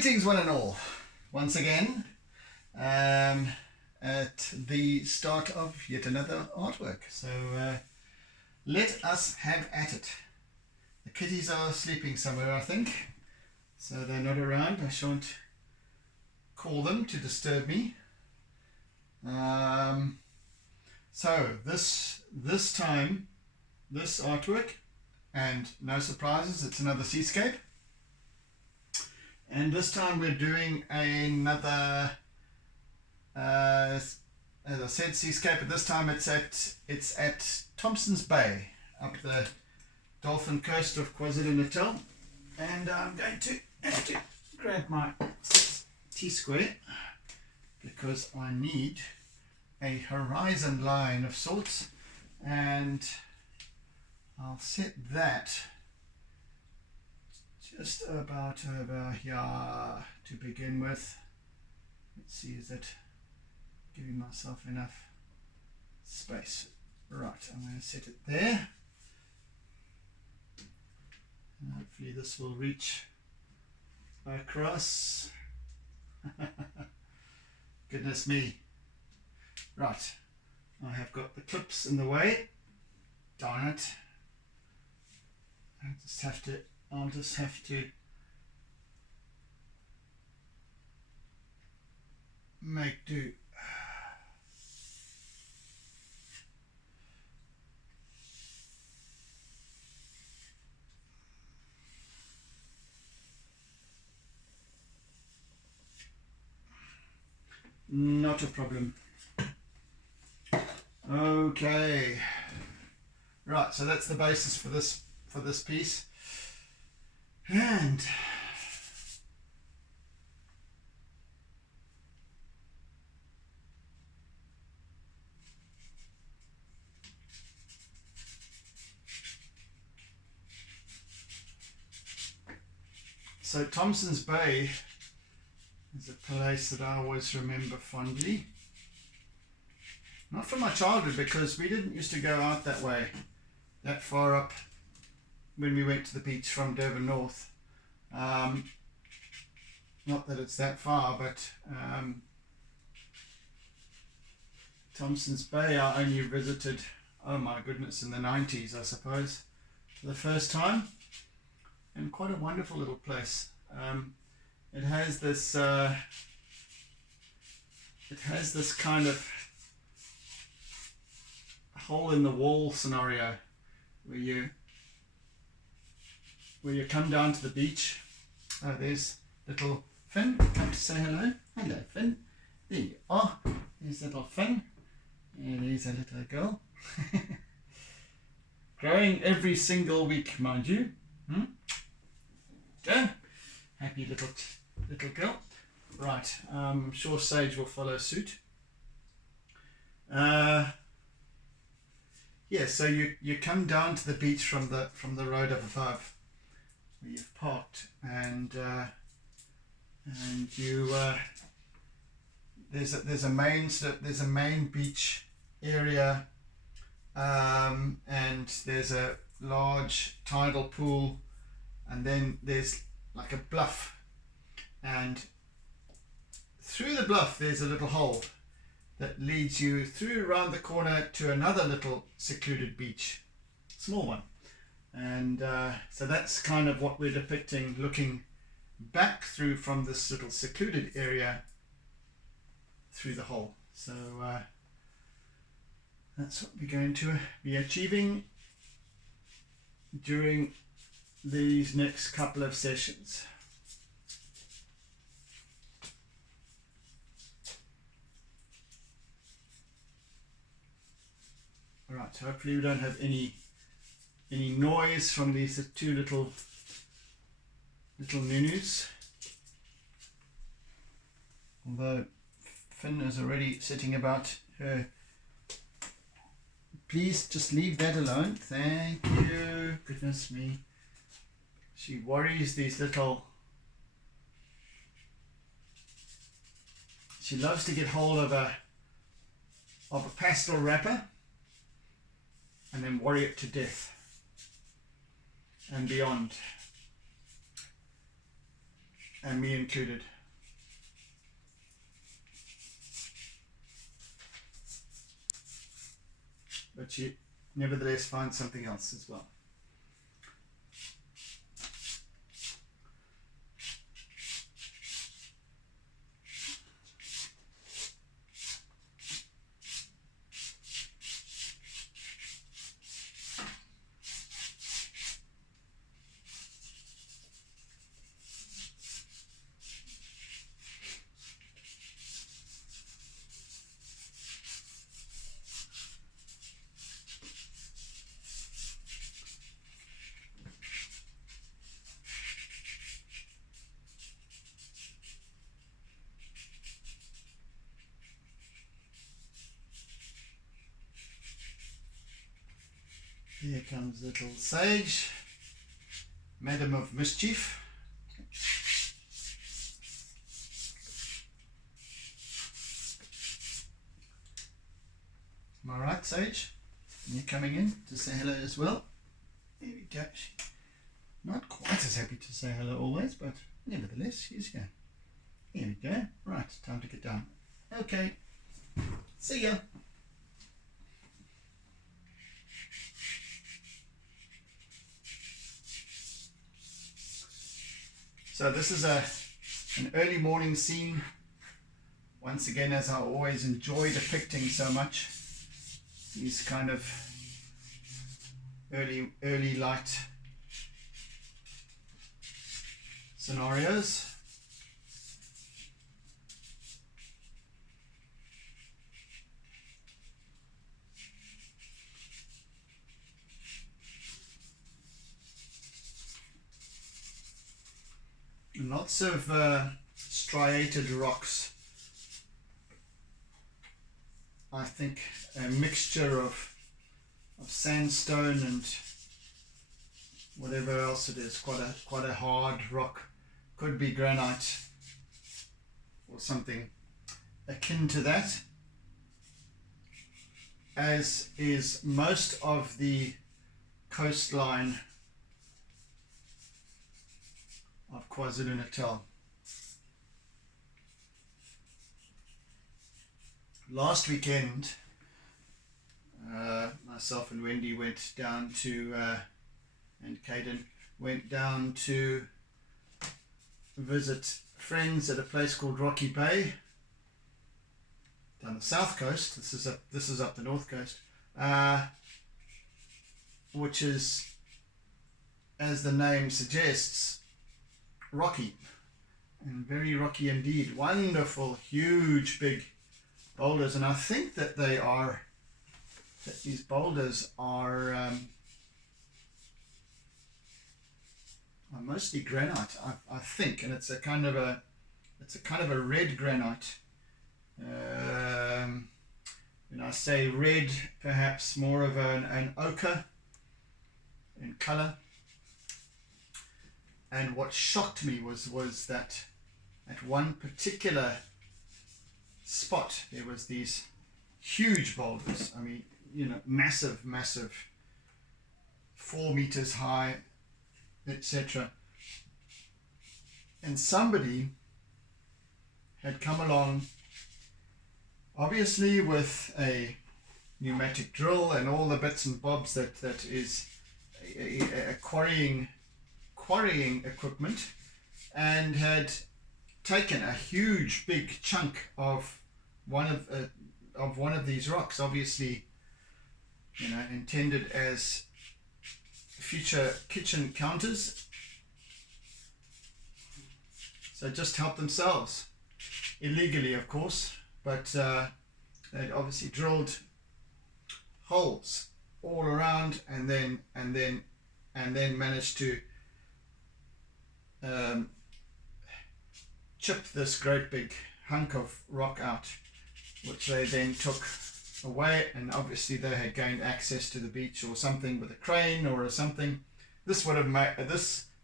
Greetings one and all, once again at the start of yet another artwork. So let us have at it. The kitties are sleeping somewhere, I think, so they're not around. I shan't call them to disturb me. So this time, this artwork, and no surprises, it's another seascape. And this time we're doing another, as I said, seascape. But this time it's at Thompsons Bay, up the Dolphin Coast of KwaZulu-Natal. And I'm going to have to grab my T-square because I need a horizon line of sorts, and I'll set that just about over here to begin with. Let's see, is it giving myself enough space? Right, I'm going to set it there. And hopefully this will reach across. Goodness me. Right, I have got the clips in the way. Darn it. I'll just have to make do. Not a problem. Okay. Right, so that's the basis for this piece. And so Thompsons Bay is a place that I always remember fondly. Not from my childhood, because we didn't used to go out that way, that far up when we went to the beach from Durban North. Not that it's that far, but Thompsons Bay I only visited, oh my goodness, in the 90s, I suppose, for the first time. And quite a wonderful little place. It has this kind of hole in the wall scenario where you come down to the beach. Oh, there's little Finn, come to say hello. Hello, Finn. There you are. There's little Finn. And there's a little girl. Growing every single week, mind you. Go. Happy little girl. Right, I'm sure Sage will follow suit. Yeah, so you come down to the beach from the road up above where you've parked, and you there's a main beach area, and there's a large tidal pool, and then there's like a bluff, and through the bluff there's a little hole that leads you through around the corner to another little secluded beach, small one. And so that's kind of what we're depicting, looking back through from this little secluded area through the hole. So that's what we're going to be achieving during these next couple of sessions. Alright, so hopefully we don't have any noise from these two little nunus. Although Finn is already sitting about her. Please just leave that alone. Thank you. Goodness me. She worries these little. She loves to get hold of a pastel wrapper and then worry it to death and beyond. and me included. But you nevertheless find something else as well. Here comes little Sage, Madam of Mischief. Am I right, Sage? You're coming in to say hello as well. There we go. Not quite as happy to say hello always, but nevertheless, she's here. Here we go. Right, time to get down. Okay. See ya. So this is an early morning scene. Once again, as I always enjoy depicting so much, these kind of early light scenarios. Lots of striated rocks. I think a mixture of sandstone and whatever else it is. Quite a hard rock. Could be granite or something akin to that. As is most of the coastline of KwaZulu-Natal. Last weekend, myself and Wendy went down to, and Caden went down to visit friends at a place called Rocky Bay, down the south coast. This is up the north coast, which is, as the name suggests, rocky, and very rocky indeed. Wonderful, huge, big boulders, and I think that these boulders are mostly granite. I think, and it's a kind of a red granite. When I say red, perhaps more of an ochre in color. And what shocked me was that at one particular spot there was these huge boulders. I mean, massive, 4 meters high, etc. And somebody had come along, obviously with a pneumatic drill and all the bits and bobs that is a quarrying equipment, and had taken a huge big chunk of one of these rocks, obviously intended as future kitchen counters, so just help themselves, illegally of course, but they'd obviously drilled holes all around and then managed to chip this great big hunk of rock out, which they then took away, and obviously they had gained access to the beach or something with a crane or something. This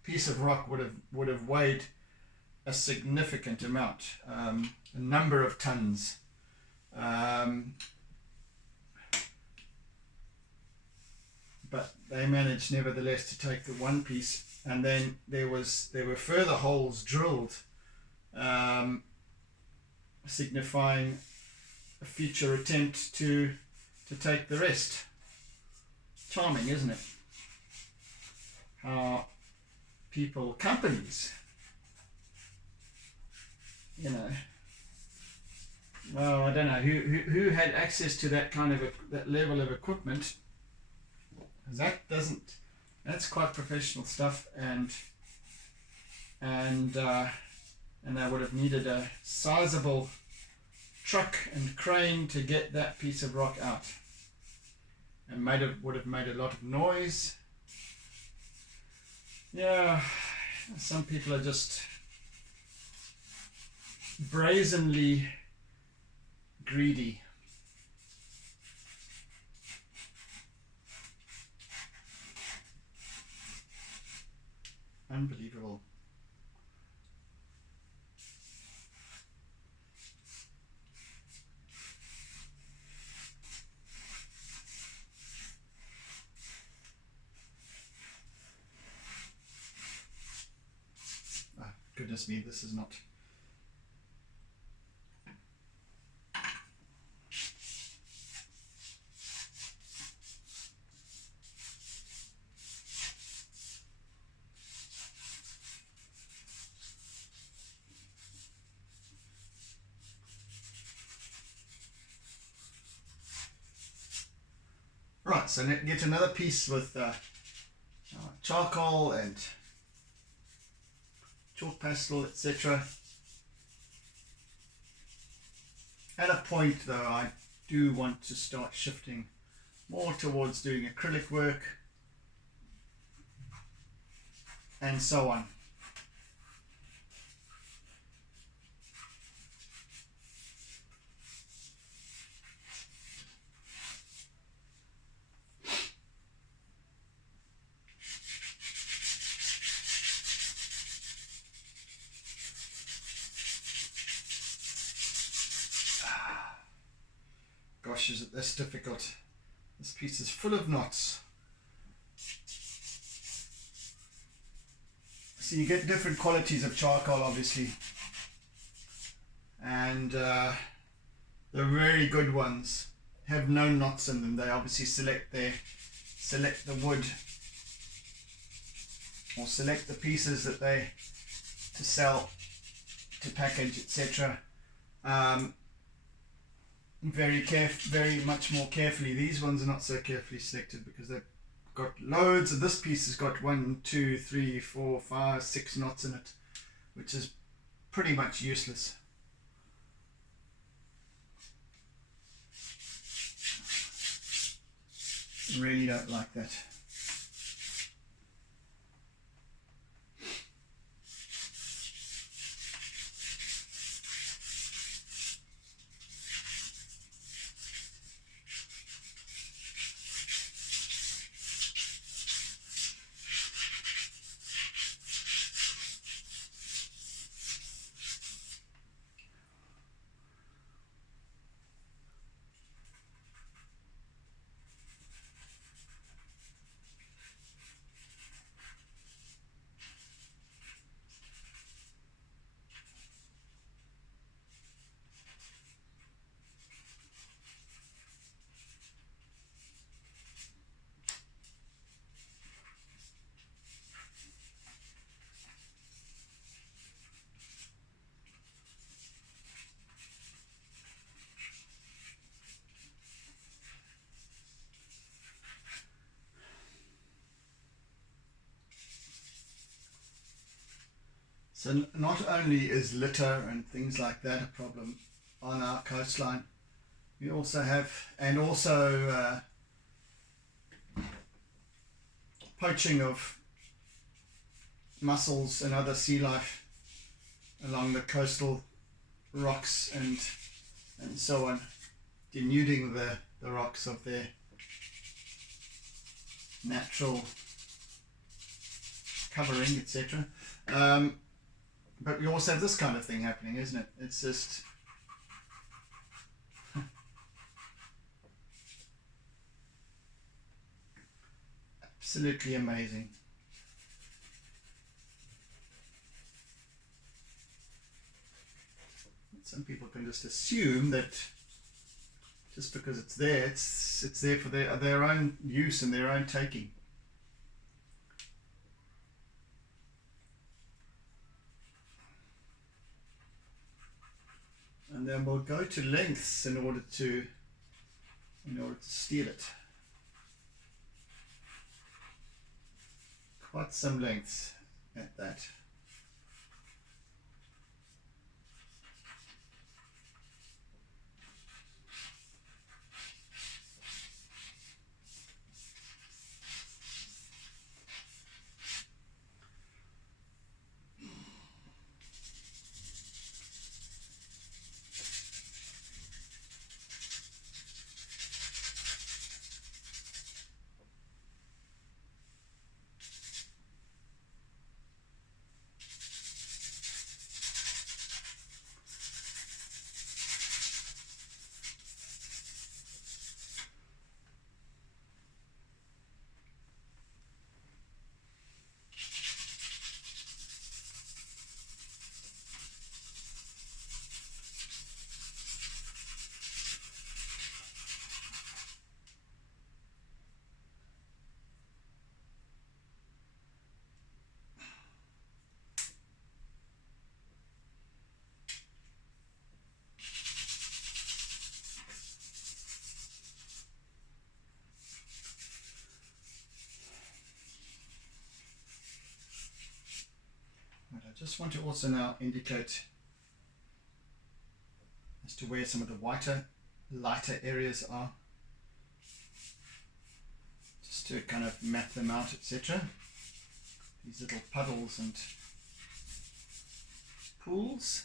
piece of rock would have weighed a significant amount, a number of tons. But they managed nevertheless to take the one piece and then there were further holes drilled, signifying a future attempt to take the rest. Charming, isn't it? How people, companies, you know, well, I don't know who had access to that kind of that level of equipment. That's quite professional stuff, and they would have needed a sizable truck and crane to get that piece of rock out, and would have made a lot of noise. Yeah, some people are just brazenly greedy. Unbelievable. Oh, goodness me, this is not. Right, so get another piece with charcoal and chalk pastel, etc. At a point though, I do want to start shifting more towards doing acrylic work and so on. Gosh, is it this difficult? This piece is full of knots. So you get different qualities of charcoal, obviously, and the very good ones have no knots in them. They obviously select the wood, or select the pieces that they to sell, to package, etc. Very much more carefully. These ones are not so carefully selected because they've got loads, and this piece has got 1, 2, 3, 4, 5, 6 knots in it, which is pretty much useless. Really don't like that. So not only is litter and things like that a problem on our coastline, we also have, and also poaching of mussels and other sea life along the coastal rocks and so on, denuding the rocks of their natural covering, etc. But we also have this kind of thing happening, isn't it? It's just absolutely amazing. some people can just assume that just because it's there, it's there for their own use and their own taking. And then we'll go to lengths in order to steal it. Quite some lengths at that. I just want to also now indicate as to where some of the lighter areas are, just to kind of map them out, etc. These little puddles and pools.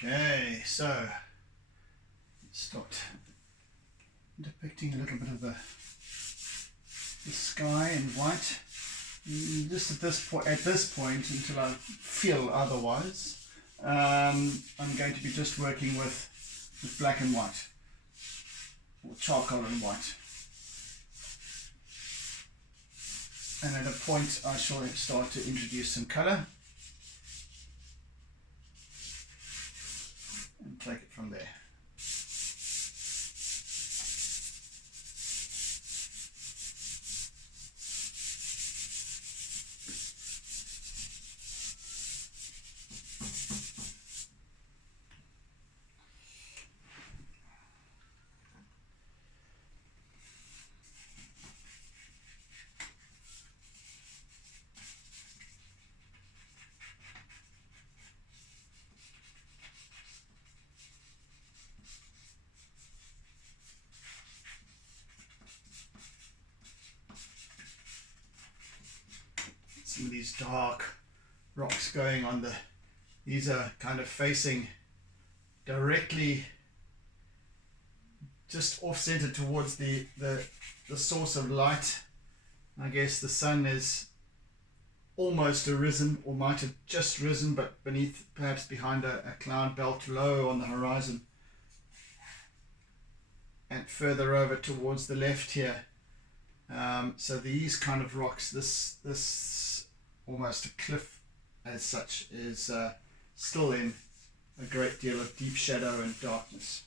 Okay, so let's start depicting a little bit of the sky in white. Just at this point, until I feel otherwise, I'm going to be just working with black and white, or charcoal and white. And at a point I shall start to introduce some colour and take it from there. Some of these dark rocks going on these are kind of facing directly just off-centered towards the source of light. I guess the sun is almost arisen, or might have just risen, but beneath, perhaps behind a cloud belt low on the horizon. And further over towards the left here. So these kind of rocks, this almost a cliff as such, is still in a great deal of deep shadow and darkness.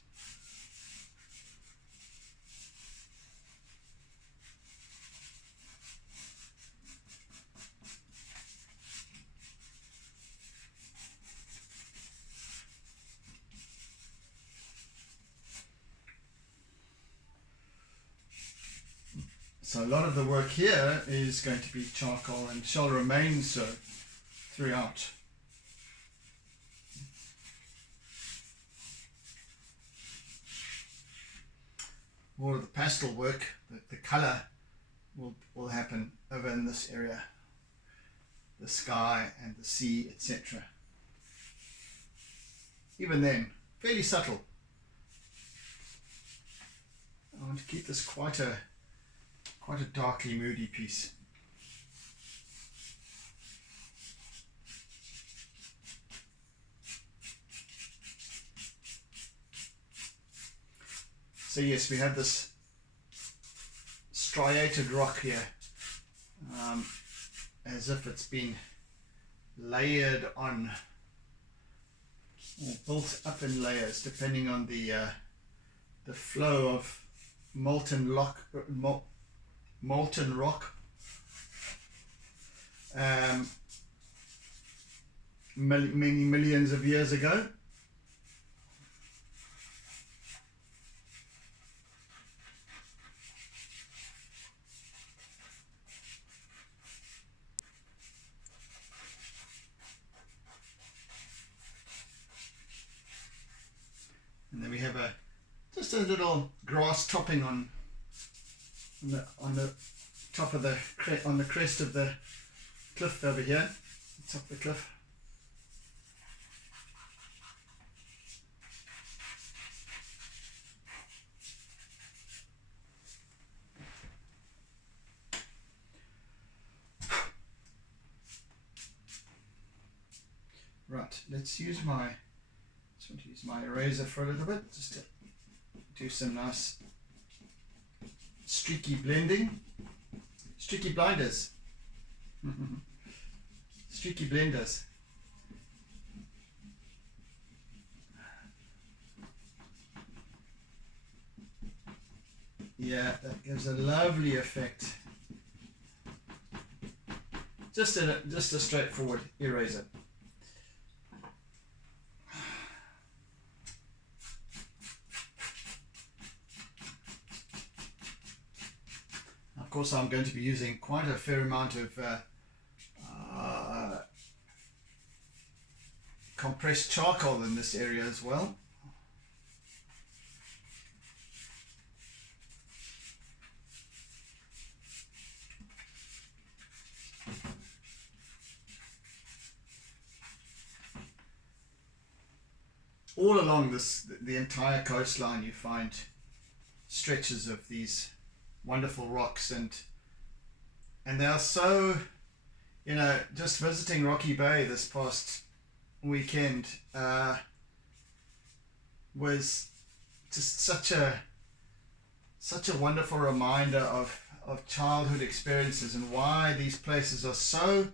So a lot of the work here is going to be charcoal and shall remain so throughout. More of the pastel work, the colour will happen over in this area, the sky and the sea, etc. Even then, fairly subtle. I want to keep this quite a darkly moody piece. So yes, we have this striated rock here, as if it's been layered on, or built up in layers, depending on the flow of molten rock many millions of years ago. And then we have just a little grass topping on the top of on the crest of the cliff over here, the top of the cliff. Right, let's use my eraser for a little bit, just to do some nice streaky blending, streaky blinders, streaky blenders. Yeah, that gives a lovely effect. Just a straightforward eraser. Of course, I'm going to be using quite a fair amount of compressed charcoal in this area as well. all along the entire coastline you find stretches of these wonderful rocks, and they are so, just visiting Rocky Bay this past weekend was just such a wonderful reminder of childhood experiences and why these places are so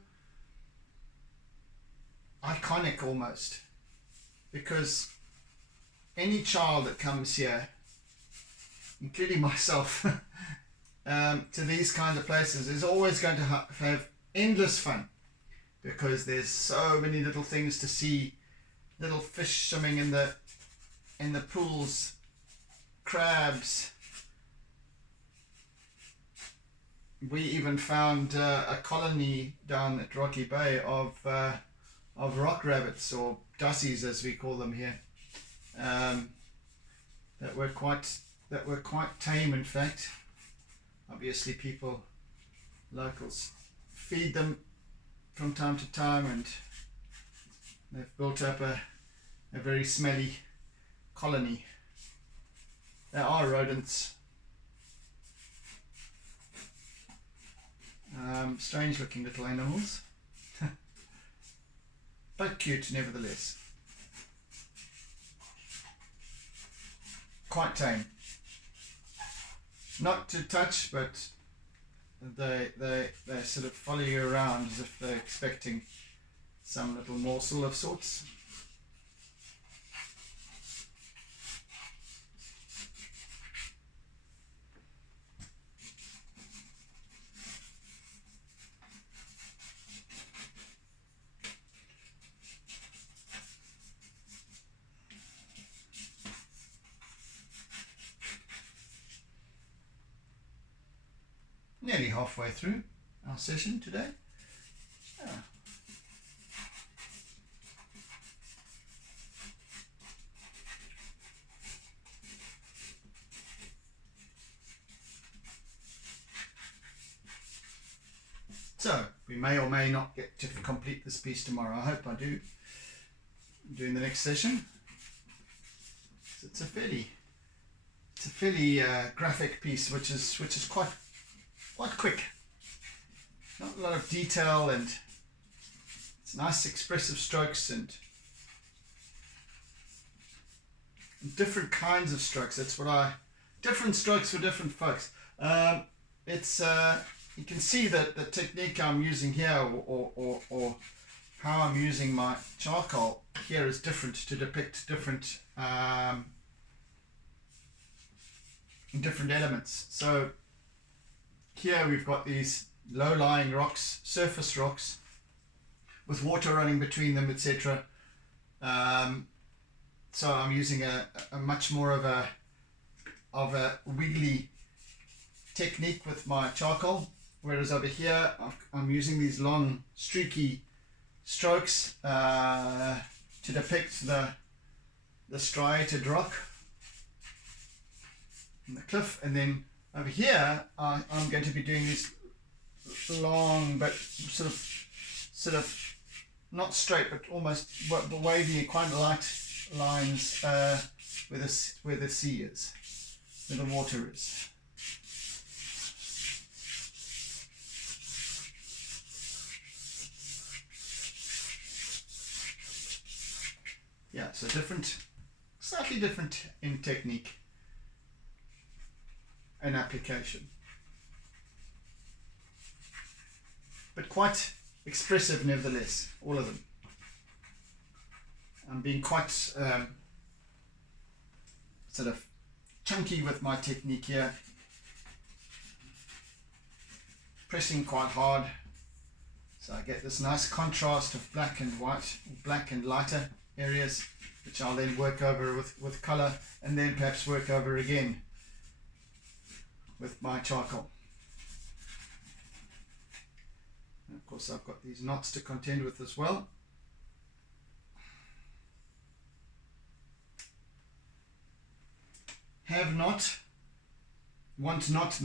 iconic almost, because any child that comes here, including myself, to these kind of places is always going to have endless fun, because there's so many little things to see, little fish swimming in the pools, crabs. We even found a colony down at Rocky Bay of rock rabbits, or dussies as we call them here, that were quite tame. In fact, obviously locals feed them from time to time, and they've built up a very smelly colony. They are rodents. Strange looking little animals, but cute nevertheless. Quite tame. Not to touch, but they sort of follow you around as if they're expecting some little morsel of sorts. Nearly halfway through our session today. Yeah. So we may or may not get to complete this piece tomorrow. I hope I do. I'm doing the next session. So it's a fairly graphic piece, which is quite quick. Not a lot of detail, and it's nice expressive strokes and different kinds of strokes. That's what different strokes for different folks. It's you can see that the technique I'm using here, or how I'm using my charcoal here, is different to depict different elements. So here we've got these low-lying rocks, surface rocks, with water running between them, etc. So I'm using a much more of a wiggly technique with my charcoal, whereas over here I'm using these long, streaky strokes to depict the striated rock and the cliff, and then over here, I'm going to be doing these long, but sort of not straight, but almost wavy, quite light lines where the sea is, where the water is. Yeah, so slightly different in technique and application, but quite expressive nevertheless, all of them. I'm being quite sort of chunky with my technique here, pressing quite hard, so I get this nice contrast of black and white, black and lighter areas, which I'll then work over with color, and then perhaps work over again with my charcoal. And of course I've got these knots to contend with as well. Have not, want not.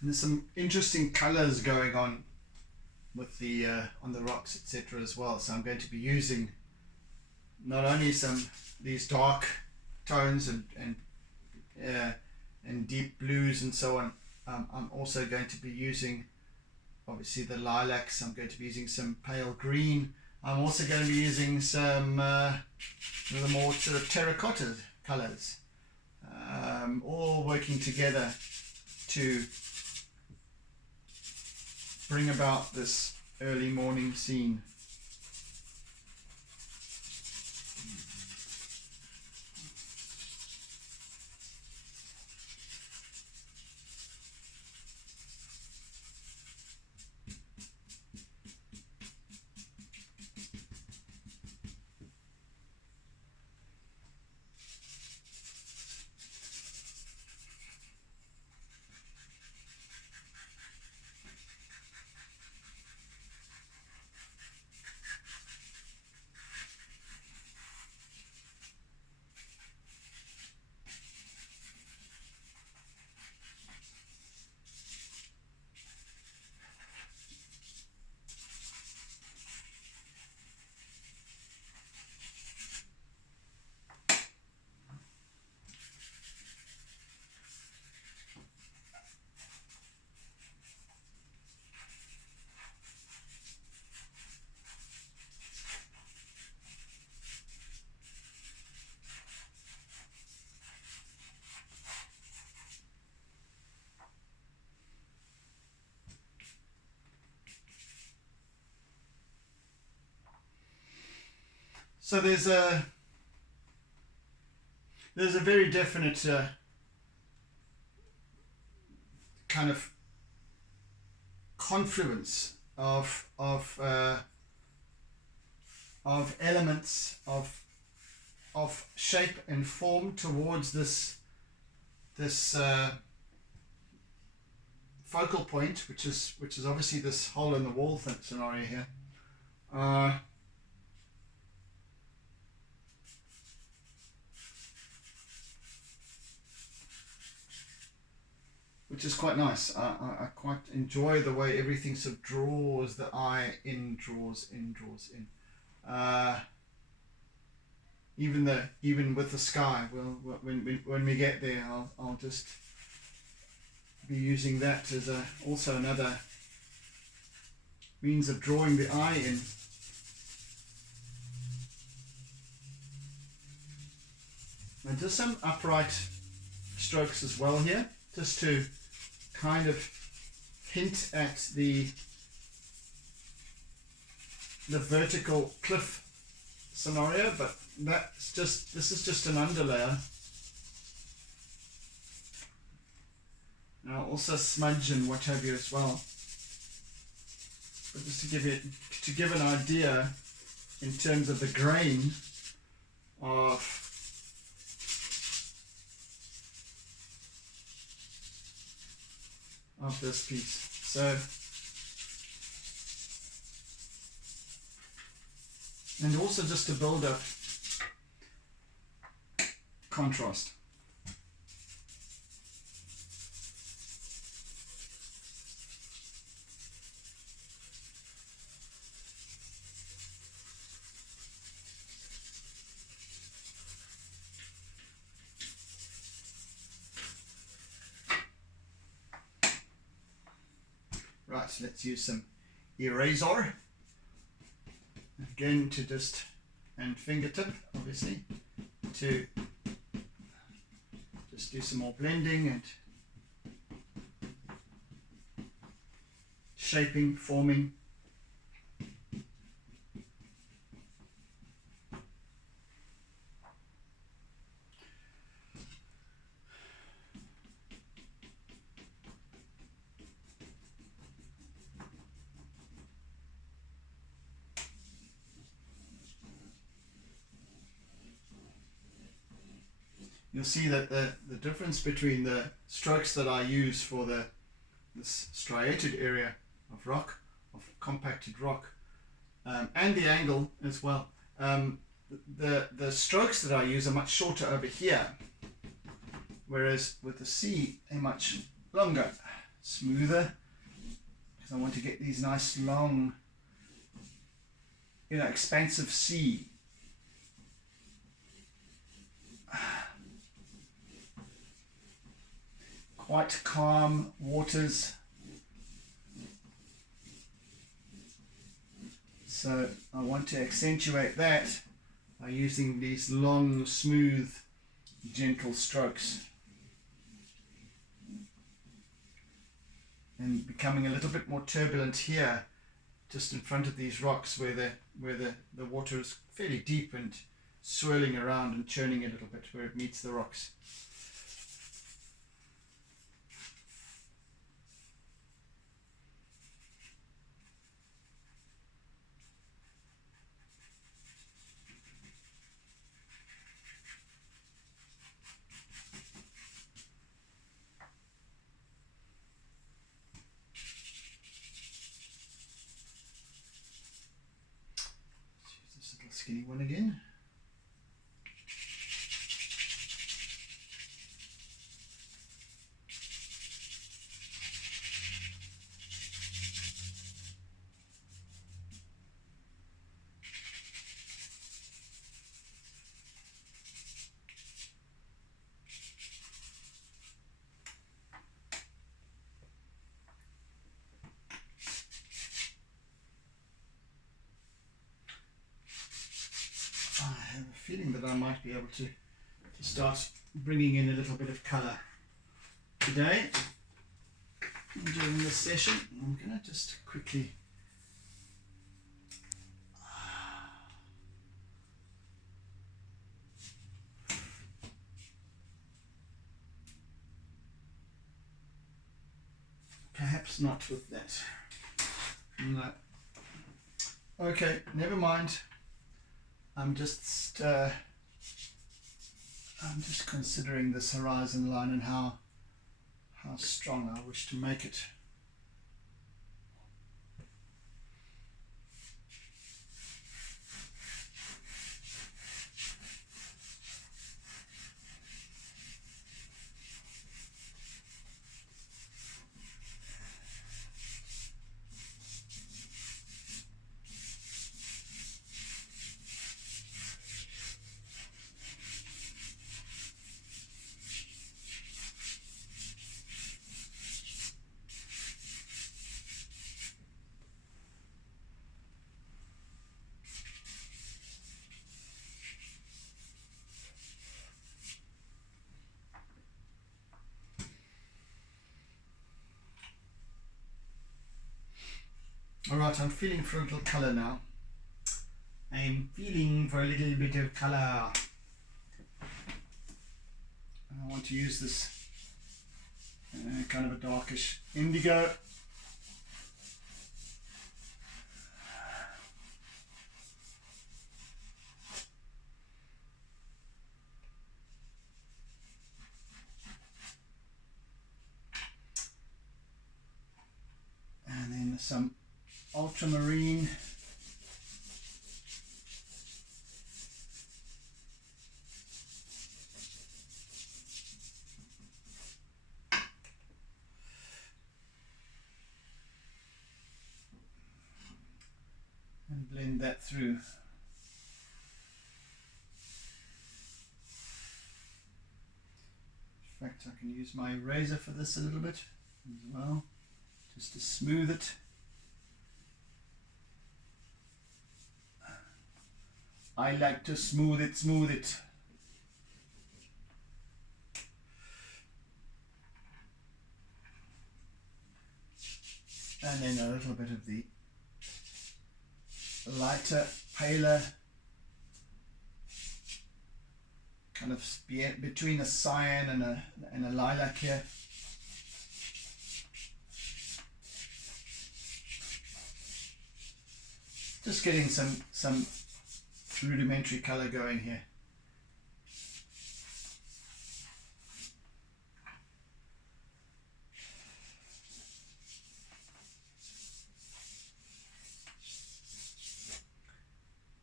And there's some interesting colors going on with the on the rocks, etc. as well. So I'm going to be using not only these dark tones and deep blues and so on. I'm also going to be using obviously the lilacs. I'm going to be using some pale green. I'm also going to be using some the more sort of terracotta colors, all working together to bring about this early morning scene. So there's a very definite kind of confluence of elements of shape and form towards this focal point, which is obviously this hole in the wall scenario here. Which is quite nice. I quite enjoy the way everything sort of draws the eye in, draws in. Even with the sky, when we get there, I'll just be using that as also another means of drawing the eye in. And just some upright strokes as well here, just to kind of hint at the vertical cliff scenario, but this is just an underlayer. And I'll also smudge and what have you as well. But just to give an idea in terms of the grain of this piece. So, and also just to build up contrast. Right, so let's use some eraser again and fingertip obviously to just do some more blending and shaping, forming. You'll see that the difference between the strokes that I use for this striated area of rock, of compacted rock, and the angle as well. The strokes that I use are much shorter over here, whereas with the sea they're much longer. smoother, because I want to get these nice long, expansive sea. Quite calm waters. So I want to accentuate that by using these long, smooth, gentle strokes. And becoming a little bit more turbulent here, just in front of these rocks where the water is fairly deep and swirling around and churning a little bit where it meets the rocks. Skinny one again. I have a feeling that I might be able to start bringing in a little bit of colour today during this session. I'm going to just quickly perhaps not with that. No. Okay, never mind. I'm just considering this horizon line and how strong I wish to make it. Alright, I'm feeling for a little colour now. I'm feeling for a little bit of colour. I want to use this kind of a darkish indigo. And then some ultramarine. And blend that through. In fact, I can use my eraser for this a little bit as well, just to smooth it. I like to smooth it, smooth it. And then a little bit of the lighter, paler, kind of between a cyan and a lilac here. Just getting some rudimentary color going here.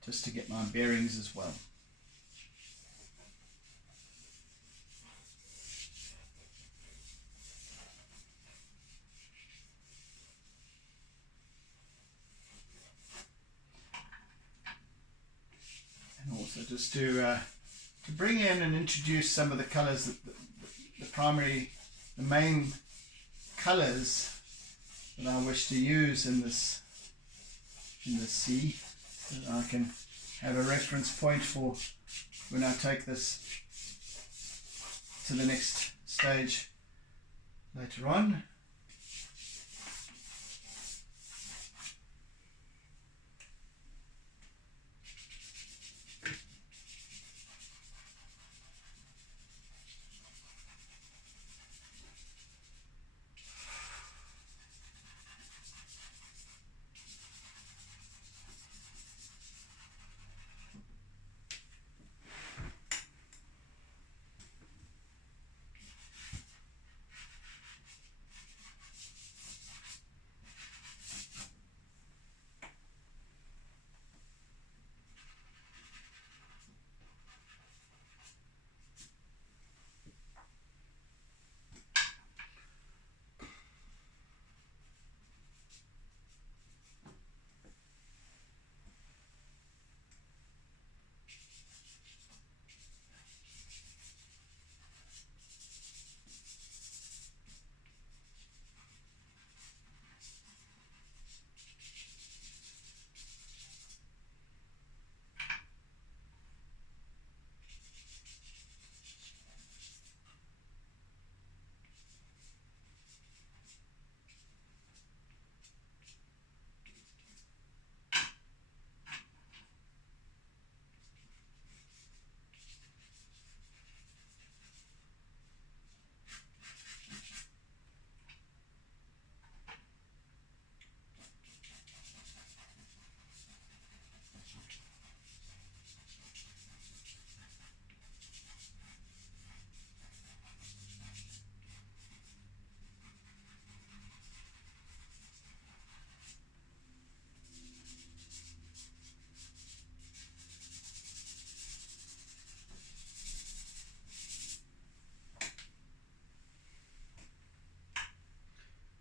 Just to get my bearings as well. just to bring in and introduce some of the colors, the main colors that I wish to use in this sea, so that I can have a reference point for when I take this to the next stage later on.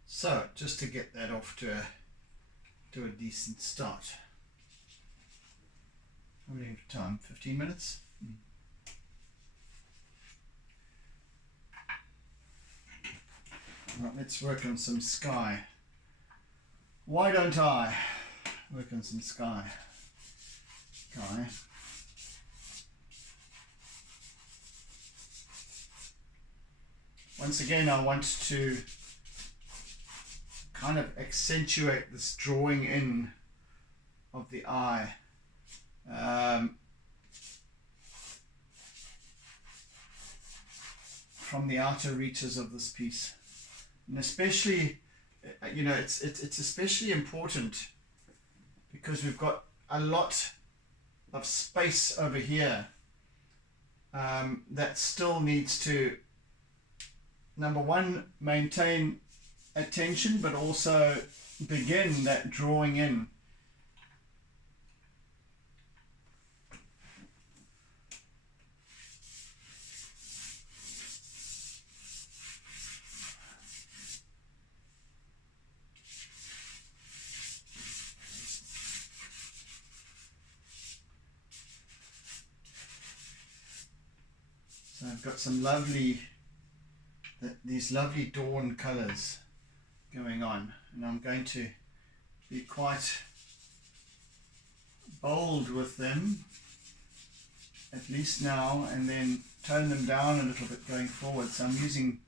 So just to get that off to a decent start. How are we doing for time? 15 minutes? Right, let's work on some sky. Why don't I work on some sky? Once again, I want to kind of accentuate this drawing in of the eye. From the outer reaches of this piece, and especially, you know, it's especially important because we've got a lot of space over here that still needs to, number one, maintain attention, but also begin that drawing in. So I've got some lovely, these lovely dawn colors going on, and I'm going to be quite bold with them, at least now, and then tone them down a little bit going forward. So I'm using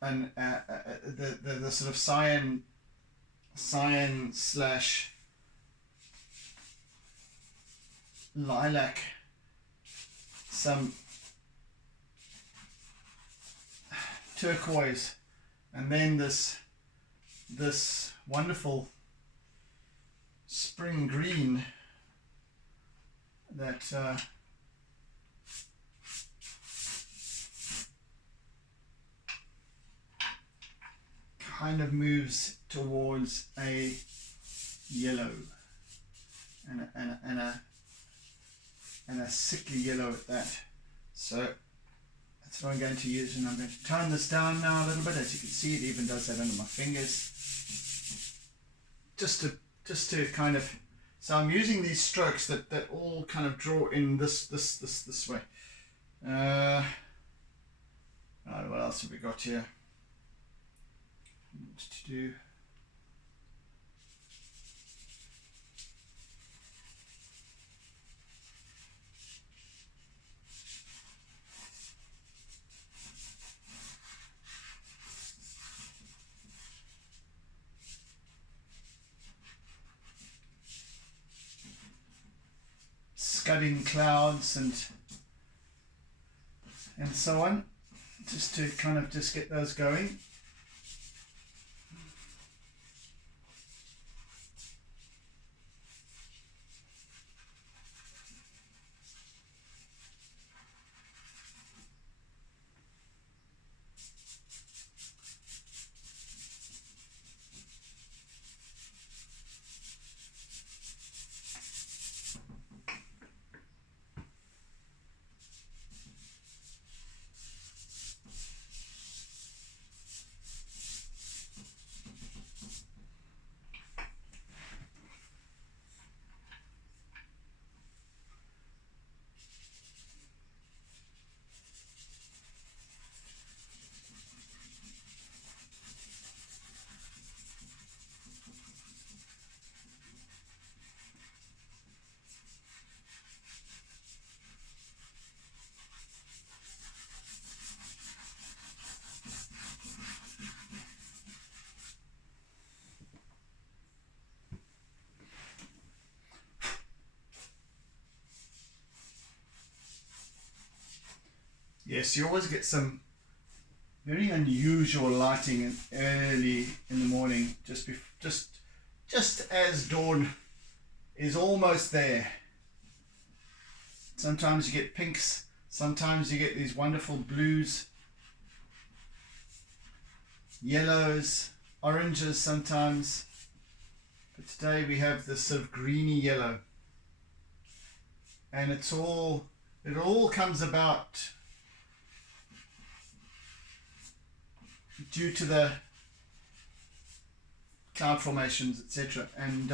the sort of cyan slash lilac, some turquoise, and then this wonderful spring green that kind of moves towards a yellow and a sickly yellow at that. So that's what I'm going to use, and I'm going to tone this down now a little bit. As you can see, it even does that under my fingers, just to kind of So I'm using these strokes that all kind of draw in this way. Right, what else have we got here? What to do? Scudding clouds and so on, just to kind of just get those going. Yes, you always get some very unusual lighting early in the morning, just as dawn is almost there. Sometimes you get pinks, sometimes you get these wonderful blues, yellows, oranges sometimes. But today we have this sort of greeny yellow, and it all comes about due to the cloud formations, etc., and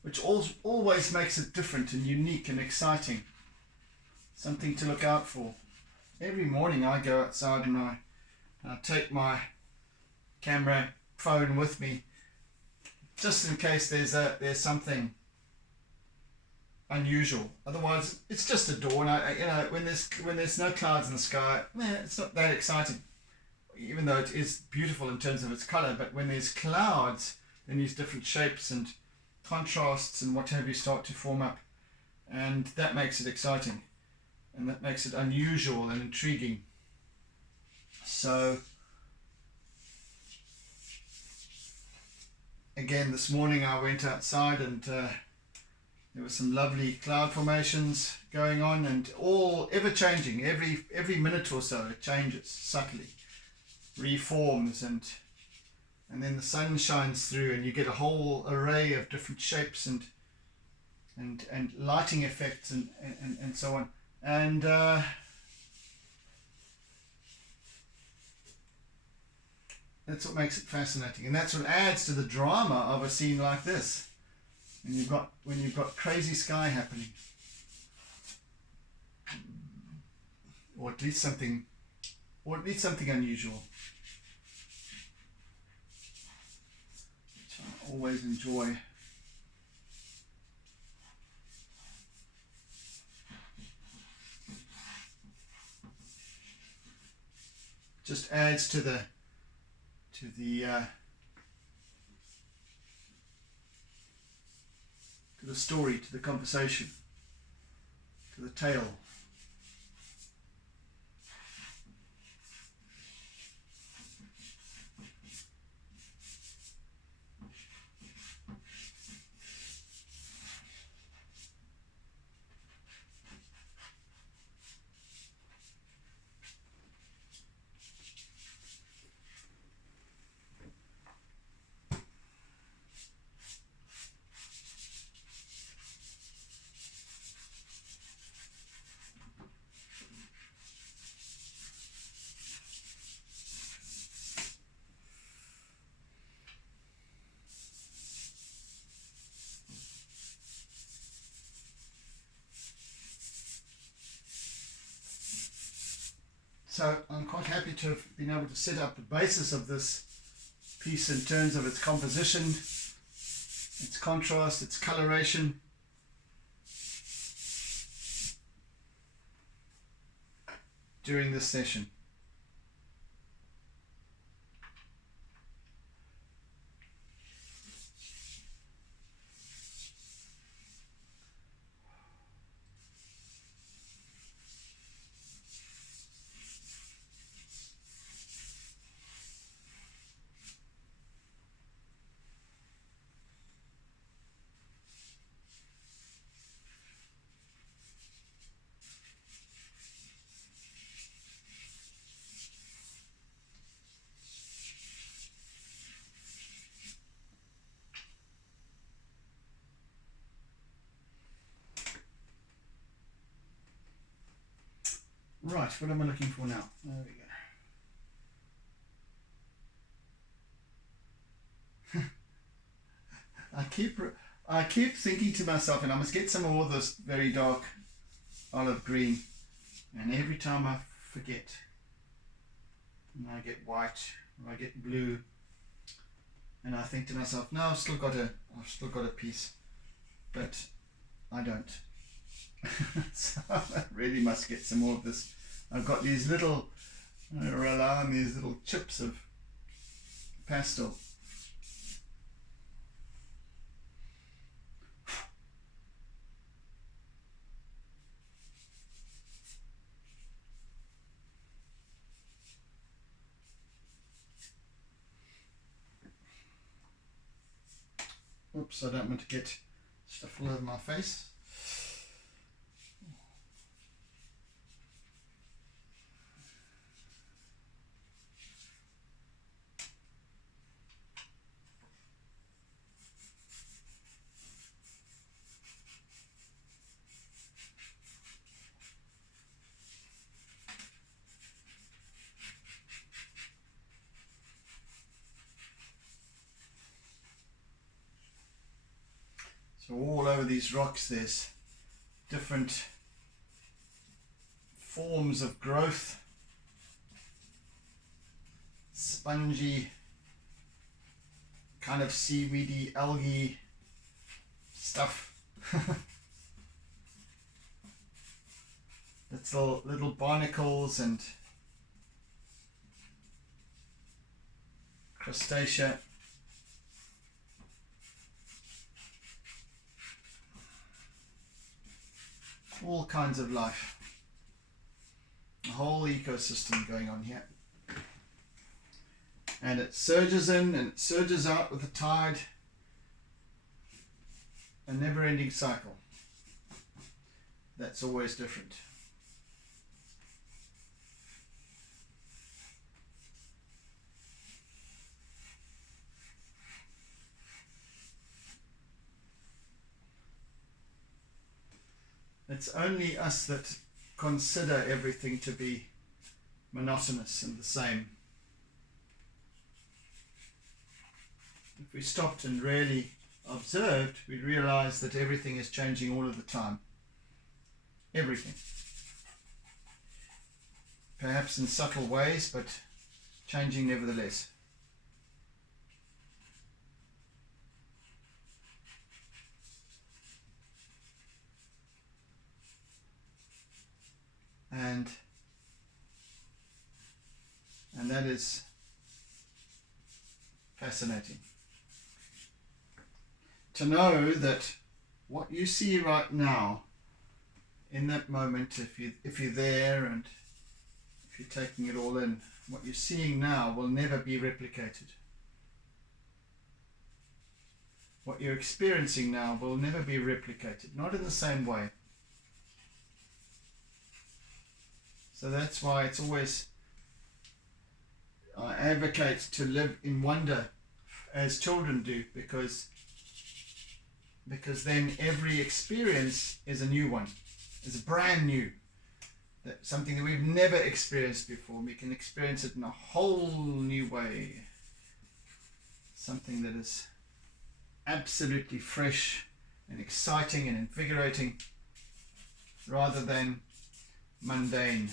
which always makes it different and unique and exciting, something to look out for. Every morning I go outside and I take my camera phone with me, just in case there's something unusual. Otherwise, it's just a dawn. When there's no clouds in the sky, it's not that exciting. Even though it is beautiful in terms of its color, but when there's clouds, then these different shapes and contrasts and what have you start to form up, and that makes it exciting, and that makes it unusual and intriguing. So again, this morning I went outside and there were some lovely cloud formations going on, and all ever changing. Every minute or so it changes subtly, reforms, and then the sun shines through and you get a whole array of different shapes and lighting effects and so on. And that's what makes it fascinating, and that's what adds to the drama of a scene like this. When you've got crazy sky happening, or at least something unusual, which I always enjoy. Just adds to the story, to the conversation, to the tale. So I'm quite happy to have been able to set up the basis of this piece in terms of its composition, its contrast, its coloration. During this session. Right, what am I looking for now? There we go. I keep thinking to myself, and I must get some more of this very dark olive green, and every time I forget, and I get white or I get blue, and I think to myself, no, I've still got a piece, but I don't. So I really must get some more of this. I've got these little, I rely on these little chips of pastel. Oops, I don't want to get stuff all over my face. So all over these rocks there's different forms of growth, spongy, kind of seaweedy, algae stuff. little barnacles and crustacea. All kinds of life. A whole ecosystem going on here. And it surges in and it surges out with the tide. A never-ending cycle. That's always different. It's only us that consider everything to be monotonous and the same. If we stopped and really observed, we'd realize that everything is changing all of the time. Everything. Perhaps in subtle ways, but changing nevertheless. And that is fascinating. To know that what you see right now, in that moment, if you're there and if you're taking it all in, what you're seeing now will never be replicated. What you're experiencing now will never be replicated, not in the same way. So that's why it's always, I advocate to live in wonder as children do, because then every experience is a new one, is brand new, something that we've never experienced before. We can experience it in a whole new way, something that is absolutely fresh and exciting and invigorating, rather than mundane.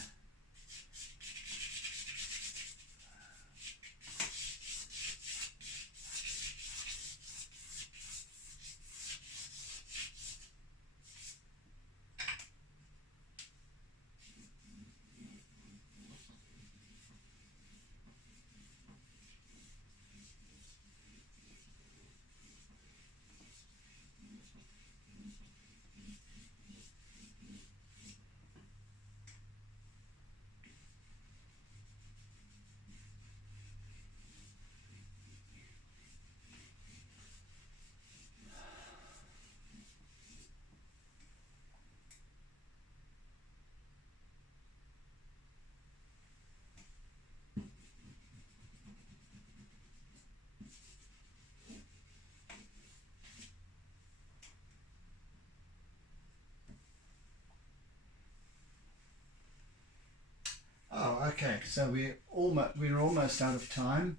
Okay, so we're almost out of time.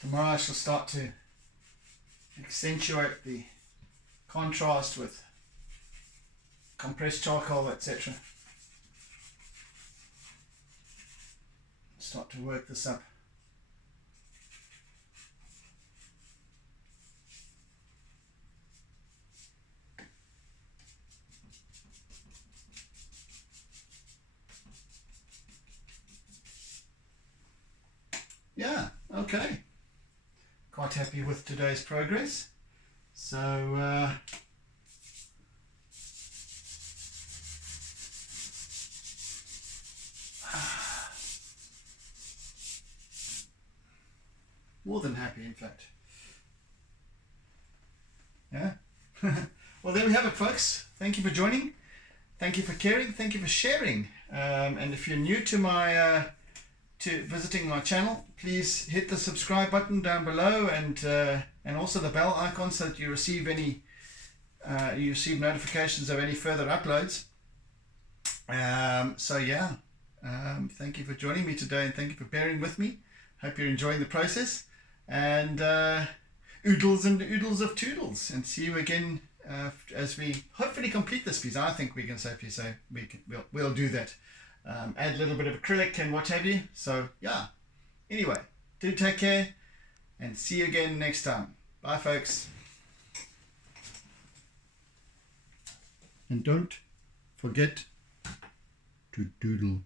Tomorrow I shall start to accentuate the contrast with compressed charcoal, etc. Start to work this up. Yeah, okay. Quite happy with today's progress. So more than happy, in fact. Yeah. Well, there we have it, folks. Thank you for joining. Thank you for caring. Thank you for sharing. And if you're new to my to visiting my channel, please hit the subscribe button down below, and also the bell icon, so that you receive notifications of any further uploads. So yeah, thank you for joining me today, and thank you for bearing with me. Hope you're enjoying the process, and oodles and oodles of toodles, and see you again as we hopefully complete this piece. I think we can safely say we'll do that. Add a little bit of acrylic and what have you. So yeah, anyway, do take care, and see you again next time. Bye, folks. And don't forget to doodle.